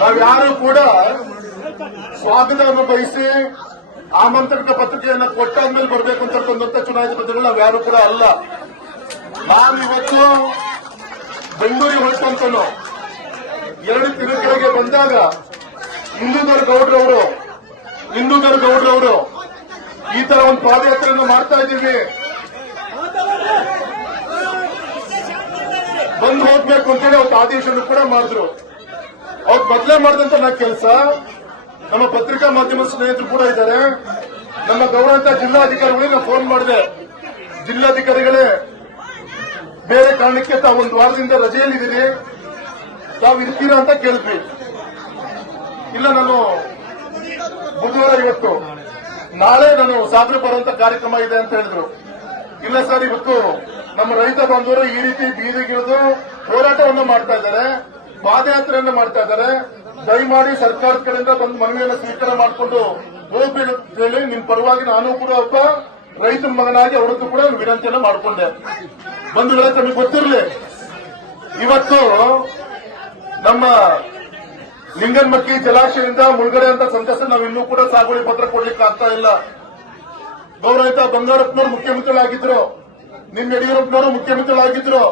ನಾವ್ಯಾರು ಕೂಡ ಸ್ವಾಗತವನ್ನು ಬಯಸಿ ಆಮಂತ್ರಕ ಪತ್ರಿಕೆಯನ್ನು ಕೊಟ್ಟಾದ್ಮೇಲೆ ಬರಬೇಕು ಅಂತ ಬಂದಂತ ಚುನಾಯಿತ ಪ್ರತಿನಿಧಿಗಳು ನಾವ್ಯಾರು ಕೂಡ ಅಲ್ಲ. ನಾನು ಇವತ್ತು ಬೆಂಗಳೂರಿಗೆ ಹೊರಟಂತನು 2 ದಿನ ಕೆಳಗೆ ಬಂದಾಗ ಇಂದೂಧರ್ ಗೌಡ್ರವರು ಈ ತರ ಒಂದು ಪಾದಯಾತ್ರೆಯನ್ನು ಮಾಡ್ತಾ ಇದ್ದೀವಿ, ಬಂದು ಹೋಗ್ಬೇಕು ಅಂತೇಳಿ ಅವತ್ತು ಆದೇಶವನ್ನು ಕೂಡ ಮಾಡಿದ್ರು. ಅವ್ರು ಬದಲೇ ಮಾಡಿದಂತ ಕೆಲಸ ನಮ್ಮ ಪತ್ರಿಕಾ ಮಾಧ್ಯಮ ಸ್ನೇಹಿತರು ಕೂಡ ಇದ್ದಾರೆ. ನಮ್ಮ ಗೌರವಂತ ಜಿಲ್ಲಾಧಿಕಾರಿಗಳಿಗೆ ನಾನು ಫೋನ್ ಮಾಡಿದೆ, ಜಿಲ್ಲಾಧಿಕಾರಿಗಳೇ ಬೇರೆ ಕಾರಣಕ್ಕೆ ತಾವು 1 ವಾರದಿಂದ ರಜೆಯಲ್ಲಿದ್ದೀರಿ, ತಾವು ಇರ್ತೀರಾ ಅಂತ ಕೇಳಿದ್ವಿ. ಇಲ್ಲ, ನಾನು ಬುಧವಾರ ಇವತ್ತು ನಾಳೆ ನಾನು ಸಾಗರ ಬರುವಂತ ಕಾರ್ಯಕ್ರಮ ಇದೆ ಅಂತ ಹೇಳಿದ್ರು. ಇಲ್ಲ ಸರ್, ಇವತ್ತು ನಮ್ಮ ರೈತ ಬಾಂಧವರು ಈ ರೀತಿ ಬೀದಿಗಿಳಿದು ಹೋರಾಟವನ್ನು ಮಾಡ್ತಾ ಇದ್ದಾರೆ, ಪಾದಯಾತ್ರೆಯನ್ನು ಮಾಡ್ತಾ ಇದ್ದಾರೆ, ದಯಮಾಡಿ ಸರ್ಕಾರದ ಕಡೆಯಿಂದ ಬಂದು ಮನವಿಯನ್ನು ಸ್ವೀಕಾರ ಮಾಡಿಕೊಂಡು ಹೋಗ್ಬೇಕು ಅಂತ ಹೇಳಿ ನಿಮ್ ಪರವಾಗಿ ನಾನು ಕೂಡ ಒಬ್ಬ ರೈತನ ಮಗನಾಗಿ ಅವರದ್ದು ಕೂಡ ವಿನಂತಿಯನ್ನು ಮಾಡಿಕೊಂಡೆ. ಬಂಧುಗಳೇ, ತಮಗೆ ಗೊತ್ತಿರಲಿ, ಇವತ್ತು ನಮ್ಮ ಲಿಂಗನಮಕ್ಕಿ ಜಲಾಶಯದಿಂದ ಮುಳುಗಡೆ ಅಂತ ಸಂಕಷ್ಟ ನಾವು ಇನ್ನೂ ಕೂಡ ಸಾಗುವಳಿ ಪತ್ರ ಕೊಡ್ಲಿಕ್ಕೆ ಆಗ್ತಾ ಇಲ್ಲ. ಗೌರವಿತ ಬಂಗಾರಪ್ಪನವರು ಮುಖ್ಯಮಂತ್ರಿಗಳಾಗಿದ್ರು, ನಿಮ್ ಯಡಿಯೂರಪ್ಪನವರು ಮುಖ್ಯಮಂತ್ರಿಗಳಾಗಿದ್ರು,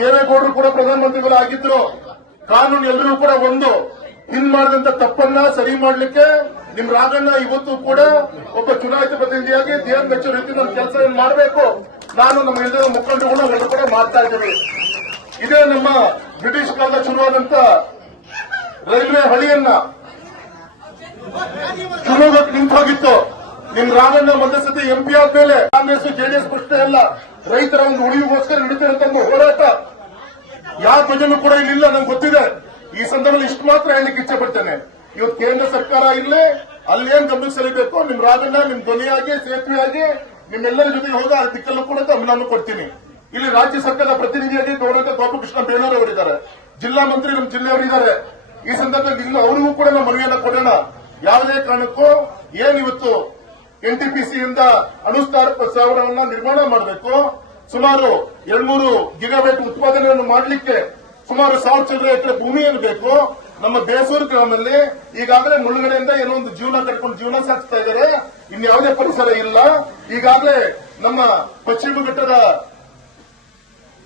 ದೇವೇಗೌಡರು ಕೂಡ ಪ್ರಧಾನಮಂತ್ರಿಗಳಾಗಿದ್ರು. ಕಾನೂನು ಎಲ್ಲರೂ ಕೂಡ ಒಂದು ಹಿಂದ್ ಮಾಡಿದಂತ ತಪ್ಪನ್ನ ಸರಿ ಮಾಡಲಿಕ್ಕೆ ನಿಮ್ ರಾಘಣ್ಣ ಇವತ್ತು ಕೂಡ ಒಬ್ಬ ಚುನಾಯಿತ ಪ್ರತಿನಿಧಿಯಾಗಿ ದೇವ್ರ ಮೆಚ್ಚೋ ರೀತಿ ನನ್ನ ಕೆಲಸ ಮಾಡಬೇಕು. ನಾನು ನಮ್ಮ ಎಲ್ಲರ ಮುಖಂಡರುಗಳು ಎಲ್ಲರೂ ಕೂಡ ಮಾಡ್ತಾ ಇದ್ದೀವಿ. ಇದೇ ನಮ್ಮ ಬ್ರಿಟಿಷ್ ಕಾಲದ ಶುರುವಾದಂತ ರೈಲ್ವೆ ಹಳಿಯನ್ನ ಶುರುವಾಗಿ ನಿಂತು ಹೋಗಿತ್ತು. ನಿಮ್ ರಾಘಣ್ಣ ಮಧ್ಯಸ್ಥತೆ ಎಂಪಿ ಆದ್ಮೇಲೆ ಕಾಂಗ್ರೆಸ್ ಜೆಡಿಎಸ್ ಪ್ರಶ್ನೆ ಅಲ್ಲ, ರೈತರ ಒಂದು ಉಳಿವಿಗೋಸ್ಕರ ನಡೀತಿರಂತ ಹೋರಾಟ ಯಾವ ಪ್ರಜೆನೂ ಕೂಡ ಇಲ್ಲಿಲ್ಲ, ನಂಗೆ ಗೊತ್ತಿದೆ. ಈ ಸಂದರ್ಭದಲ್ಲಿ ಇಷ್ಟು ಮಾತ್ರ ಹೇಳಲಿಕ್ಕೆ ಇಚ್ಛೆ ಪಡ್ತೇನೆ, ಇವತ್ತು ಕೇಂದ್ರ ಸರ್ಕಾರ ಇಲ್ಲೇ ಅಲ್ಲೇನ್ ಗಮನ ಸೆಳೆಯಬೇಕು, ನಿಮ್ ರಾಘಣ್ಣ ನಿಮ್ ಧ್ವನಿಯಾಗಿ ಸೇತುವೆಯಾಗಿ ನಿಮ್ಮೆಲ್ಲರ ಜೊತೆಗೆ ಹೋದ ಆ ದಿಕ್ಕಲ್ಲೂ ಕೂಡ ಗಮನ ಕೊಡ್ತೀನಿ. ಇಲ್ಲಿ ರಾಜ್ಯ ಸರ್ಕಾರದ ಪ್ರತಿನಿಧಿಯಾಗಿ ಗೌರವ ಗೋಪಕೃಷ್ಣ ಬೇನೂರ್ ಅವರಿದ್ದಾರೆ, ಜಿಲ್ಲಾ ಮಂತ್ರಿ ನಮ್ಮ ಜಿಲ್ಲೆಯವರಿದ್ದಾರೆ. ಈ ಸಂದರ್ಭದಲ್ಲಿ ಇನ್ನು ಅವರಿಗೂ ಕೂಡ ನಾವು ಮನವಿಯನ್ನು ಕೊಡೋಣ. ಯಾವುದೇ ಕಾರಣಕ್ಕೂ ಏನಿವತ್ತು ಎನ್ಟಿಪಿಸಿಯಿಂದ ಅಣುಸ್ತಾರ ಪ್ರಸ್ತಾವವನ್ನು ನಿರ್ಮಾಣ ಮಾಡಬೇಕು, ಸುಮಾರು 200 ಗಿಗಾವ್ಯಾಟ್ ಉತ್ಪಾದನೆಯನ್ನು ಮಾಡಲಿಕ್ಕೆ ಸುಮಾರು 1000 ಚಿಲ್ಲರೆ ಎಕರೆ ಭೂಮಿಯನ್ನು ಬೇಕು. ನಮ್ಮ ಬೇಸೂರು ಗ್ರಾಮದಲ್ಲಿ ಈಗಾಗಲೇ ಮುಳುಗಡೆಯಿಂದ ಏನೋ ಒಂದು ಜೀವನ ಕಟ್ಕೊಂಡು ಜೀವನ ಸಾಗಿಸ್ತಾ ಇದ್ದಾರೆ, ಇನ್ಯಾವುದೇ ಪರಿಸರ ಇಲ್ಲ. ಈಗಾಗಲೇ ನಮ್ಮ ಪಶ್ಚಿಮ ಘಟ್ಟದ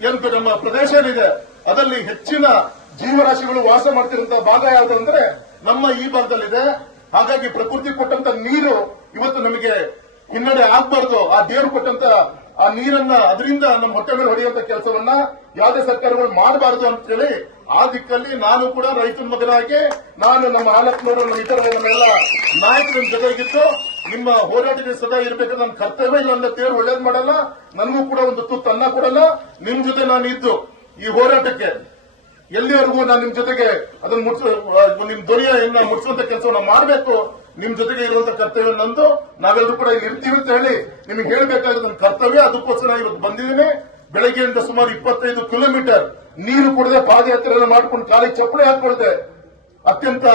ಏನು ನಮ್ಮ ಪ್ರದೇಶ ಏನಿದೆ ಅದರಲ್ಲಿ ಹೆಚ್ಚಿನ ಜೀವರಾಶಿಗಳು ವಾಸ ಮಾಡ್ತಿರುವಂತಹ ಭಾಗ ಯಾವುದು ಅಂದ್ರೆ ನಮ್ಮ ಈ ಭಾಗದಲ್ಲಿದೆ. ಹಾಗಾಗಿ ಪ್ರಕೃತಿ ಕೊಟ್ಟಂತ ನೀರು ಇವತ್ತು ನಮಗೆ ಹಿನ್ನಡೆ ಆಗ್ಬಾರ್ದು. ಆ ದೇವರು ಕೊಟ್ಟಂತ ಆ ನೀರನ್ನ ಅದರಿಂದ ನಮ್ಮ ಹೊಟ್ಟೆ ಮೇಲೆ ಹೊಡೆಯುವಂತ ಕೆಲಸವನ್ನ ಯಾವುದೇ ಸರ್ಕಾರಗಳು ಮಾಡಬಾರದು ಅಂತ ಹೇಳಿ ಆ ದಿಕ್ಕಲ್ಲಿ ನಾನು ಕೂಡ ರೈತನ ಮಗನಾಗಿ ನಾನು ನಮ್ಮ ಹಾಲಪ್ಪನವರು ನಮ್ಮ ಇತರ ಎಲ್ಲ ನಾಯಕರ ಜೊತೆಗಿದ್ದು ನಿಮ್ಮ ಹೋರಾಟಕ್ಕೆ ಸದಾ ಇರಬೇಕು. ನನ್ನ ಕರ್ತವ್ಯ ಇಲ್ಲ ಅಂದ್ರೆ ದೇವರು ಒಳ್ಳೇದು ಮಾಡಲ್ಲ, ನನಗೂ ಕೂಡ ಒಂದು ತುತ್ತು ಅನ್ನ ಕೊಡಲ್ಲ. ನಿಮ್ ಜೊತೆ ನಾನು ಇದ್ದು ಈ ಹೋರಾಟಕ್ಕೆ ಎಲ್ಲಿವರೆಗೂ ನಾನು ನಿಮ್ ಜೊತೆಗೆ ಅದನ್ನು ನಿಮ್ ಧ್ವನಿಯನ್ನ ಮುಟ್ಟಿಸುವಂತ ಕೆಲಸವನ್ನ ಮಾಡಬೇಕು. ನಿಮ್ ಜೊತೆಗೆ ಇರುವಂತ ಕರ್ತವ್ಯ ನಂದು, ನಾವೆಲ್ಲರೂ ಕೂಡ ಇಲ್ಲಿ ಇರ್ತೀವಿ ಅಂತ ಹೇಳಿ ನಿಮ್ಗೆ ಹೇಳಬೇಕಾದ ನನ್ನ ಕರ್ತವ್ಯ. ಅದಕ್ಕೋಸ್ಕರ ಇವತ್ತು ಬಂದಿದ್ದೀನಿ. ಬೆಳಗ್ಗೆಯಿಂದ ಸುಮಾರು 25 ಕಿಲೋಮೀಟರ್ ನೀರು ಕುಡದೆ ಪಾದಯಾತ್ರೆಯನ್ನು ಮಾಡ್ಕೊಂಡು ಕಾಲಿಗೆ ಚಪ್ಪಳೆ ಹಾಕೊಳ್ದೆ ಅತ್ಯಂತ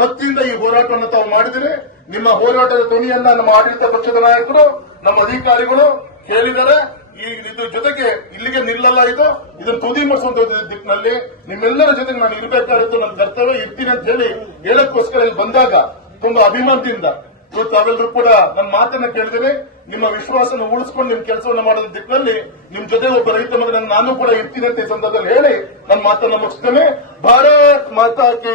ಭಕ್ತಿಯಿಂದ ಈ ಹೋರಾಟವನ್ನು ತಾವು ಮಾಡಿದಿರಿ. ನಿಮ್ಮ ಹೋರಾಟದ ಧ್ವನಿಯನ್ನ ನಮ್ಮ ಆಡಳಿತ ಪಕ್ಷದ ನಾಯಕರು, ನಮ್ಮ ಅಧಿಕಾರಿಗಳು ಕೇಳಿದ್ದಾರೆ. ಇದ್ರ ಜೊತೆಗೆ ಇಲ್ಲಿಗೆ ನಿಲ್ಲಲ್ಲ, ಇದನ್ನು ತುದಿ ಮಾಡಿಸುವಂತ ದಿಕ್ಕಿನಲ್ಲಿ ನಿಮ್ಮೆಲ್ಲರ ಜೊತೆಗೆ ನಾನು ಇರಬೇಕಾಗಿತ್ತು, ನನ್ನ ಕರ್ತವ್ಯ ಇರ್ತೀನಿ ಅಂತ ಹೇಳಿ ಹೇಳಕ್ಕೋಸ್ಕರ ಇಲ್ಲಿ ಬಂದಾಗ ತುಂಬಾ ಅಭಿಮಾನದಿಂದ ಇವತ್ತು ತಾವೆಲ್ಲರೂ ಕೂಡ ನನ್ನ ಮಾತನ್ನ ಕೇಳಿದ್ದೇನೆ. ನಿಮ್ಮ ವಿಶ್ವಾಸನ ಉಳಿಸ್ಕೊಂಡು ನಿಮ್ ಕೆಲಸವನ್ನು ಮಾಡೋದ ದಿಕ್ಕಿನಲ್ಲಿ ನಿಮ್ ಜೊತೆ ಒಬ್ಬ ರೈತ ಮಗನ ನಾನು ಕೂಡ ಇರ್ತೀನಿ ಅಂತ ಈ ಸಂದರ್ಭದಲ್ಲಿ ಹೇಳಿ ನನ್ನ ಮಾತನ್ನ ಮುಗಿಸ್ತೇನೆ. ಭಾರತ್ ಮಾತಾ ಕಿ